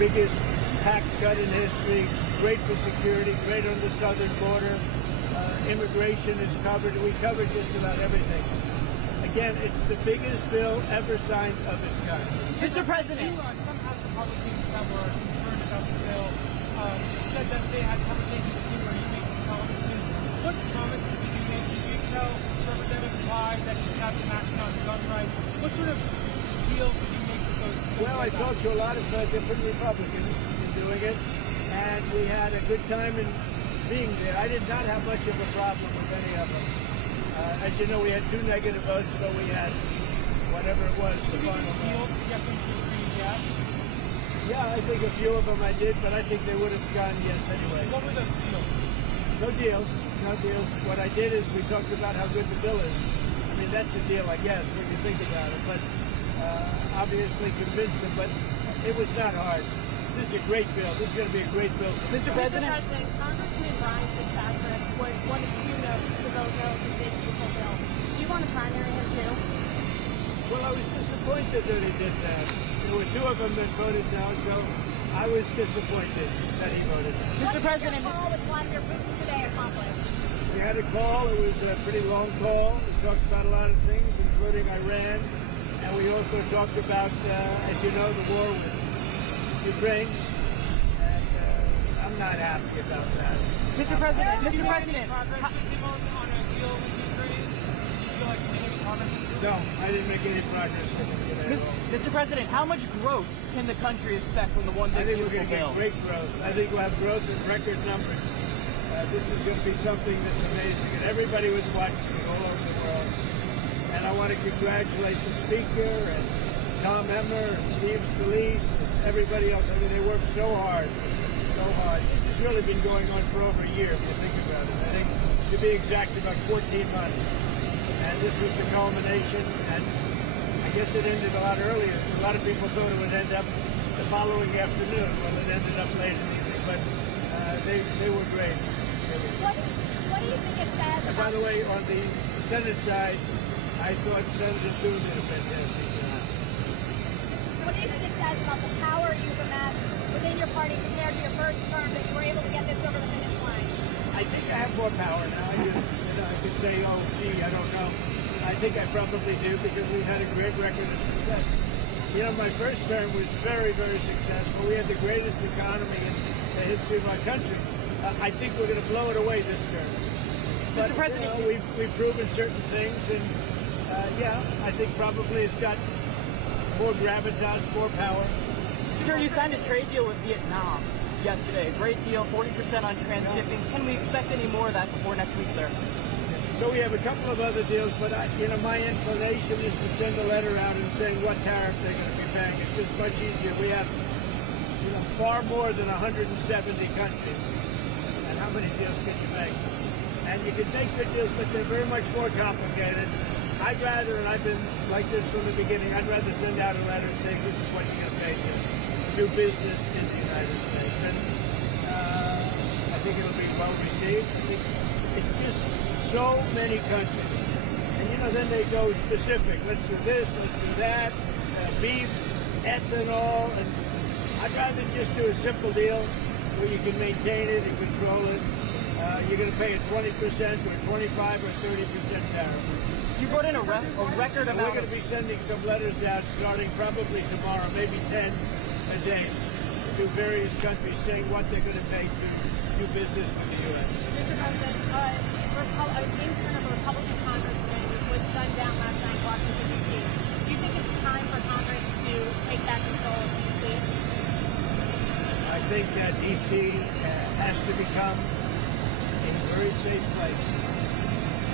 biggest tax cut in history, great for security, great on the southern border. Immigration is covered. We covered just about everything. Again, it's the biggest bill ever signed of its kind. Mr. President. Some House Republicans that were concerned about the bill said that they had conversations with you where you made some comments. What comments did you make? Did you tell Representative Wise that you have an action on gun rights? What sort of deals did you make with those? Well, I talked to a lot of different Republicans in doing it, and we had a good time in being there. I did not have much of a problem with any of them. As you know, we had 2 negative votes, but we had whatever it was, the final vote. Yeah, I think a few of them I did, but I think they would have gone yes anyway. What were the deals? No deals. No deals. What I did is we talked about how good the bill is. I mean, that's a deal, I guess, when you think about it. But obviously convinced them, but it was not hard. This is a great bill. This is going to be a great bill. Mr. President, Congressman Brian Fitzpatrick was one of 2 no's to vote no to this beautiful bill. Do you want to primary him too? Well, I was disappointed that he did that. There were 2 of them that voted no, so I was disappointed that he voted no. Mr. President, what did your call with Vladimir Putin today accomplish? We had a call. It was a pretty long call. We talked about a lot of things, including Iran, and we also talked about, as you know, the war with Ukraine, and I'm not happy about that. Mr. President, Mr. President. No, I didn't make any progress with it at all. Mr. President, how much growth can the country expect from the one I big think we're beautiful going to get bill? great growth. I think we'll have growth in record numbers. This is going to be something that's amazing, and everybody was watching it all over the world. And I want to congratulate the Speaker and Tom Emmer and Steve Scalise and everybody else. I mean, they worked so hard, so hard. This has really been going on for over a year, if you think about it. I think, to be exact, about 14 months. And this was the culmination, and I guess it ended a lot earlier. A lot of people thought it would end up the following afternoon. Well, it ended up late in the evening, but they were great. What do you think it says? And by the way, on the Senate side, I thought Senator Thune did a fantastic job. What do you think it says about the power you've amassed within your party compared to your first term that you were able to get this over the finish line? I think I have more power now. I could say, oh, gee, I don't know. I think I probably do because we've had a great record of success. You know, my first term was very, very successful. We had the greatest economy in the history of our country. I think we're going to blow it away this term. But, Mr. President, you know, we've proven certain things, and yeah, I think probably it's got more gravitas, more power. Sir, you signed a trade deal with Vietnam yesterday. A great deal, 40% on transshipping. Can we expect any more of that before next week, sir? So we have a couple of other deals, but you know, my inclination is to send a letter out and saying what tariff they're going to be paying. It's just much easier. We have, you know, far more than 170 countries. And how many deals can you make? And you can make good deals, but they're very much more complicated. I'd rather, and I've been like this from the beginning, I'd rather send out a letter saying this is what you're going to pay to do business in the United States. And I think it'll be well received. I think it's just so many countries. And you know, then they go specific. Let's do this, let's do that, beef, ethanol. And I'd rather just do a simple deal where you can maintain it and control it. You're going to pay a 20% or 25 or 30% tariff. You brought in a record amount. We're going to be sending some letters out starting probably tomorrow, maybe 10 a day, to various countries saying what they're going to pay to do business with the U.S. Mr. President, a impeachment of a Republican congressman was gunned down last night in Washington, D.C. Do you think it's time for Congress to take back control of D.C.? I think that D.C. has to become a very safe place.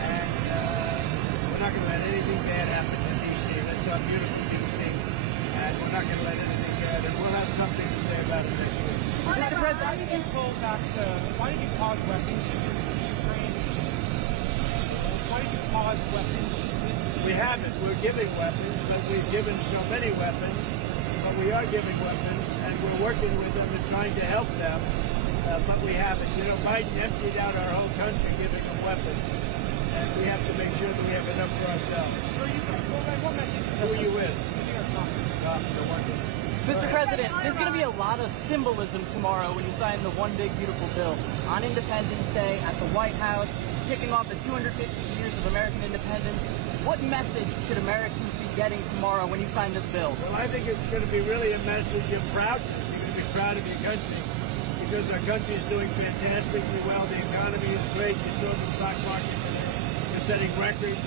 And we're not going to let anything bad happen to D.C. That's our beautiful D.C. And we're not going to let anything bad. And we'll have something to say about it next week. Mr. President, why did you pull back why did you pause weapons to Ukraine? Why did you pause weapons? We haven't. We're giving weapons, but we've given so many weapons. But we are giving weapons, and we're working with them and trying to help them. But we haven't. You know, Biden emptied out our whole country giving them weapons. And we have to make sure that we have enough for ourselves. So what message? Who are you with? No wonder. Mr. President, there's going to be a lot of symbolism tomorrow when you sign the One Big Beautiful Bill. On Independence Day, at the White House, kicking off the 250 years of American independence. What message should Americans be getting tomorrow when you sign this bill? Well, I think it's going to be really a message of proudness. You're going to be proud of your country because our country is doing fantastically well. The economy is great. You saw the stock market today. We're setting records.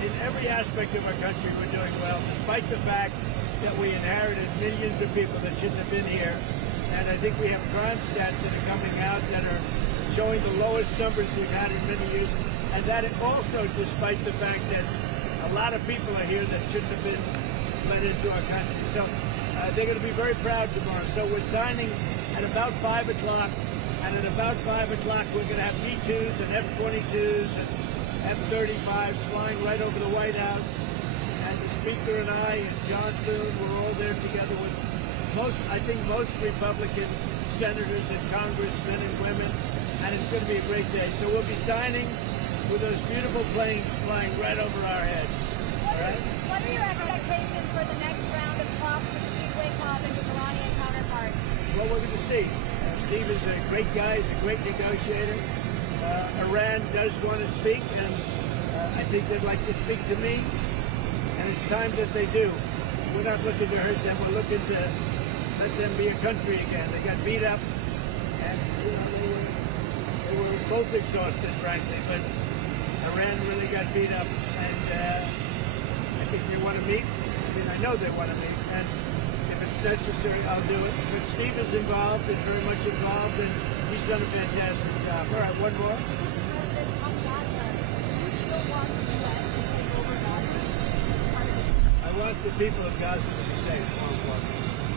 In every aspect of our country, we're doing well, despite the fact that we inherited millions of people that shouldn't have been here. And I think we have crime stats that are coming out that are showing the lowest numbers we've had in many years. And that also despite the fact that a lot of people are here that shouldn't have been let into our country. So they're going to be very proud tomorrow. So we're signing at about 5 o'clock. And at about 5 o'clock, we're going to have B-2s and F-22s and F-35s flying right over the White House. And the Speaker and I and John Thune, we're all there together with I think most Republican senators and congressmen and women. And it's going to be a great day. So we'll be signing with those beautiful planes flying right over our heads. All right? What are your expectations for the next round of talks between Wickoff and his Iranian counterparts? Well, we're going to see. Steve is a great guy. He's a great negotiator. Iran does want to speak, and I think they'd like to speak to me. And it's time that they do. We're not looking to hurt them. We're looking to let them be a country again. They got beat up, and they were both exhausted, frankly. But Iran really got beat up, and I think they want to meet. I mean, I know they want to meet, and if it's necessary, I'll do it. But Steve is involved, is very much involved, and he's done a fantastic job. All right, one more. I want the people of Gaza to be safe.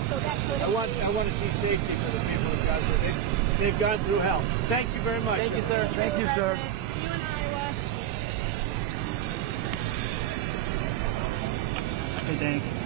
I want to see safety for the people of Gaza. They've gone through hell. Thank you very much. Thank you, sir. Thank you, sir. See you in Iowa. Okay, thank you.